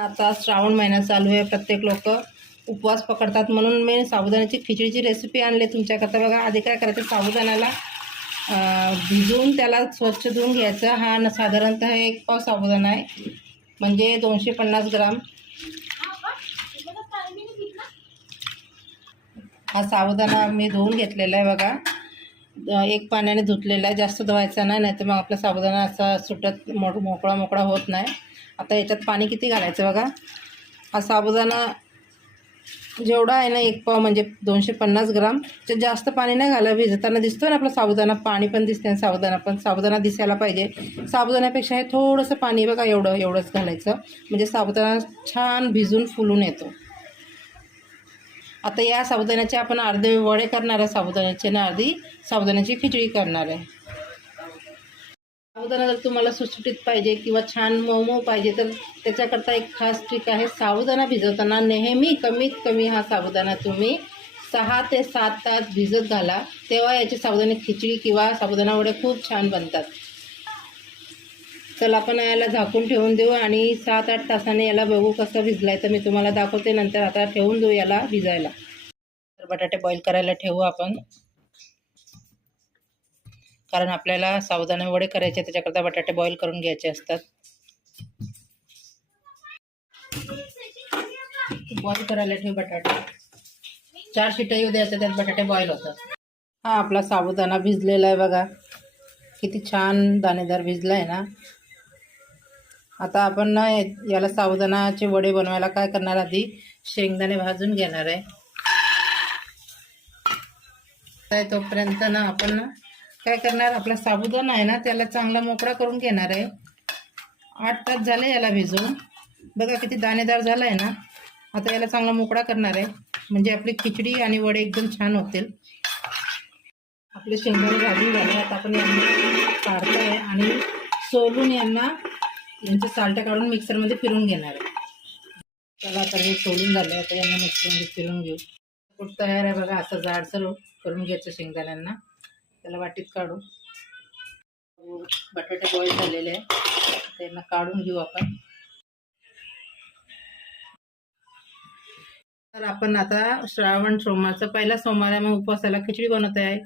आता श्रावण महिना चालू आहे प्रत्येक लोक उपवास पकडतात म्हणून मी साबुदाण्याची खिचडीची रेसिपी आणली तुमच्याकरता. बघा आधी काय करायचं साबुदाण्याला भिजवून त्याला स्वच्छ धुवून घ्यायचं. हा न साधारणतः एक पाव साबुदाणा आहे. म्हणजे दोनशे पन्नास ग्राम. हा साबुदाणा मी धुवून घेतलेला आहे बघा. एक पाण्याने धुतलेला आहे जास्त धुवायचा नाही नाहीतर मग आपला साबुदाणा असा सुटत मो मोकळा मोकळा होत नाही. आता याच्यात पाणी किती घालायचं बघा? हा साबुदाणा जेवढा आहे ना एक पाव म्हणजे दोनशे पन्नास ग्राम. ते जास्त पाणी नाही घाला भिजताना दिसतो ना आपला साबुदाणा पाणी पण दिसते आणि साबुदाणा पण. साबुदाणा दिसायला पाहिजे. साबुदाण्यापेक्षा हे थोडंसं पाणी बघा एवढं एवढंच घालायचं. म्हणजे साबुदाणा छान भिजून फुलून येतो. आता या साबुदाण्याचे आपण अर्धे वडे करणार आहे साबुदाण्याचे ना अर्धी साबुदाण्याची खिचडी करणार आहे. साबुदाणा जर तुम्हाला सुटसुटीत पाहिजे किंवा छान मऊ मऊ पाहिजे तर त्याच्याकरता एक खास ट्रिक आहे साबुदाणा भिजवताना. नेहमी कमीत कमी हा साबुदाणा तुम्ही सहा ते सात तास भिजत घाला. तेव्हा याची साबुदाणे खिचडी किंवा साबुदाणा वडे खूप छान बनतात. चल आपण याला झाकून ठेवून देऊ आणि सात आठ तासाने याला बघू कसं भिजलाय. तर मी तुम्हाला दाखवते नंतर आता ठेवून देऊ याला भिजायला. तर बटाटे बॉईल करायला ठेवू आपण. कारण आपल्याला साबुदाणे वडे करायचे त्याच्याकरता बटाटे बॉईल करून घ्यायचे असतात. बॉईल करायला ठेव बटाटे. चार शिट्या येऊ द्यायचं त्यात बटाटे बॉईल होतात. हा आपला साबुदाणा भिजलेला आहे बघा. किती छान दाणेदार भिजला आहे ना. आता आपण ना याला साबुदाणाचे वडे बनवायला काय करणार आधी? शेंगदाणे भाजून घेणार आहे. तर तोपर्यंत ना आपण ना काय करणार? आपला साबुदाणा आहे ना त्याला चांगला मोकळा करून घेणार आहे. आठ तास झाले याला भिजवून बघा किती दाणेदार झाला आहे ना. आता याला चांगला मोकळा करणार आहे. म्हणजे आपली खिचडी आणि वडे एकदम छान होतील. आपले शेंगदाणे भाजून झाले. आता आपण यांना काढतोय आणि सोलून यांना यांचं सालट्या काढून मिक्सरमध्ये फिरून घेणार आहे. चला तर हे सोलून झालं आता यांना मिक्सरमध्ये फिरून घेऊ. कुठं तयार आहे बघा असं जाडसर करून घ्यायचं शेंगदाण्यांना. त्याला वाटीत काढू. बटाटे बॉईल झालेले आहे त्यांना काढून घेऊ आपण. तर आपण आता श्रावण सोमवारचा पहिला सोमवार आहे मग उपवासाला खिचडी बनवत आहे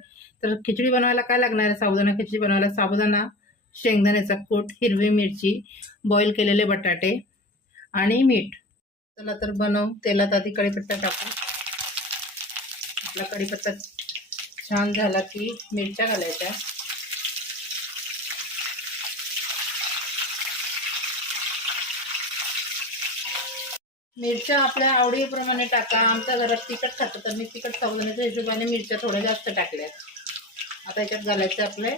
तर खिचडी बनवायला काय लागणार आहे? साबुदाणा खिचडी बनवायला साबुदाणा. शेंगदाण्याचा कूट हिरवी मिरची बॉईल केलेले बटाटे आणि मीठ. चला तर बनव तेलात आधी कढीपत्ता टाकू. आपला कढीपत्ता छान झाला की मिरच्या घालायच्या. मिरच्या आपल्या आवडीप्रमाणे टाका. आमच्या घरात तिखट खातं तर मी तिखट साबुदाण्याच्या हिशोबाने मिरच्या थोड्या जास्त टाकल्या आता याच्यात घालायचे आपले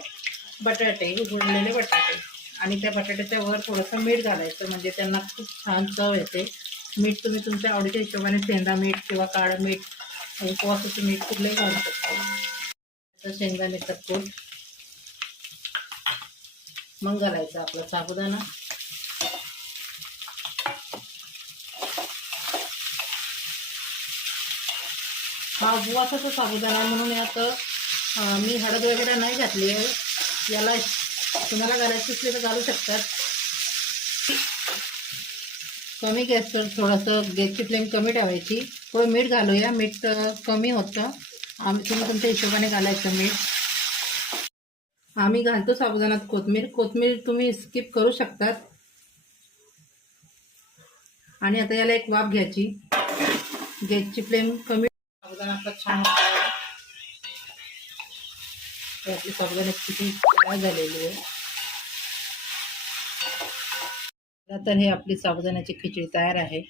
बटाटे उघडलेले बटाटे. आणि त्या बटाट्याच्या वर थोडंसं मीठ घालायचं. म्हणजे त्यांना खूप छान चव येते. मीठ तुम्ही तुमच्या आवडीच्या हिशोबाने शेंदा मीठ किंवा काळं मीठ उपवासाचं मीठ कुठलंही घालू शकता. शेंगा शेंगदाण्याचा कूट मग घालायचा आपला साबुदाणा. हा उपवासाचा साबुदाणा म्हणून यात मी हळद वगैरे नाही घातली आहे. याला तुम्हाला घालायची असले तर घालू शकतात. कमी गॅसवर थोडंसं गॅसची फ्लेम कमी ठेवायची. थोडं मीठ घालूया. मीठ कमी होतं. आम्ही तुम्ही तुमच्या हिशोबाने घालायचं मीठ. आम्ही घालतो साबुदाणात कोथमीर. कोथमीर तुम्ही स्किप करू शकतात. आणि आता याला एक वाफ घ्यायची. गॅसची फ्लेम कमी साबुदाणा आपला छान तर आपली साबुदाण्याची किती तयार झालेली आहे. तर हे आपली साबुदाण्याची खिचडी तयार आहे.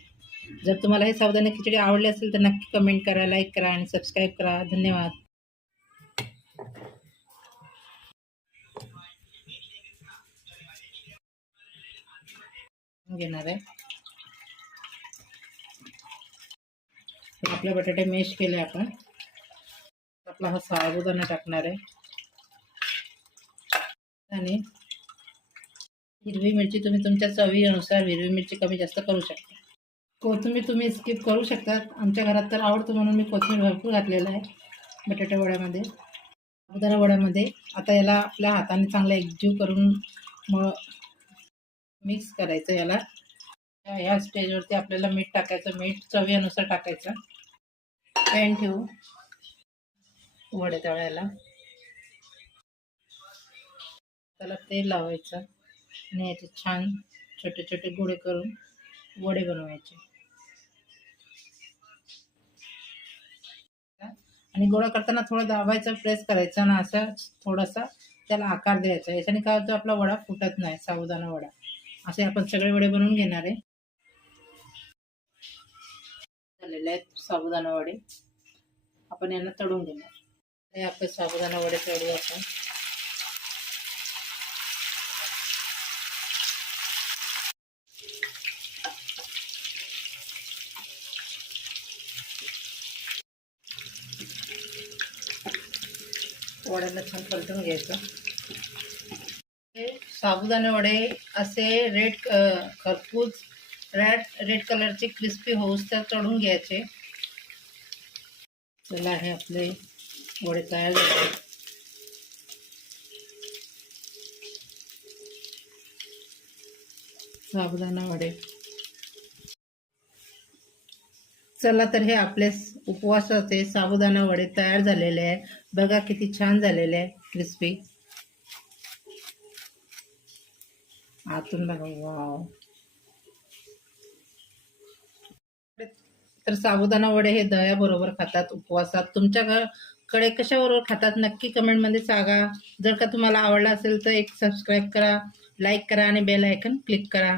जर तुम्हाला हे साबुदाणा खिचडी आवडली असेल तर नक्की कमेंट करा लाईक करा आणि सबस्क्राईब करा. धन्यवाद. घेणार आहे. आपले बटाटे मेश केले आपण. आपला हा साबुदाणा टाकणार आहे. आणि हिरवी मिरची तुम्ही तुमच्या चवीनुसार हिरवी मिरची कमी जास्त करू शकता. कोथिंबीर तुम्ही स्किप करू शकतात आमच्या घरात तर आवडतो म्हणून मी कोथिंबीर भरपूर घातलेलं आहे बटाटा वड्यामध्ये. साबुदाणा वड्यामध्ये आता याला आपल्या हाताने चांगला एकजीव करून मग मिक्स करायचं याला. ह्या स्टेजवरती आपल्याला मीठ टाकायचं. मीठ चवीनुसार टाकायचं. पॅन ठेवू. वड्या तळायला. त्याला तेल लावायचं आणि याचे छान छोटे छोटे गोळे करून वडे बनवायचे. आणि गोळा करताना थोडं दाबायचं प्रेस करायचं आणि असा थोडासा त्याला आकार द्यायचा. याच्याने काय होतं आपला वडा फुटत नाही साबुदाणा वडा. असे आपण सगळे वडे बनवून घेणार आहे. झालेले आहेत साबुदाणा वडे. आपण यांना तळून घेणार. हे आपले साबुदाणा वडे तळू आपण. वड्याला छान परतून घ्यायचं. साबुदाणे वडे असे रेड खरपूस रेड रेड कलरचे क्रिस्पी होऊस तर चढून घ्यायचे. चला हे आपले वडे तयार झाले. साबुदाणा वडे. चला तर हे आपले उपवासाचे साबुदाणा वडे तयार झालेले आहे. बघा किती छान झालेले आहे क्रिस्पी आतून बघा वाव तर साबुदाणा वडे हे दह्याबरोबर खातात उपवासात. तुमच्या कडे कशाबरोबर खातात नक्की कमेंटमध्ये सांगा. जर का तुम्हाला आवडला असेल तर एक सबस्क्राईब करा लाईक करा आणि बेल आयकन क्लिक करा.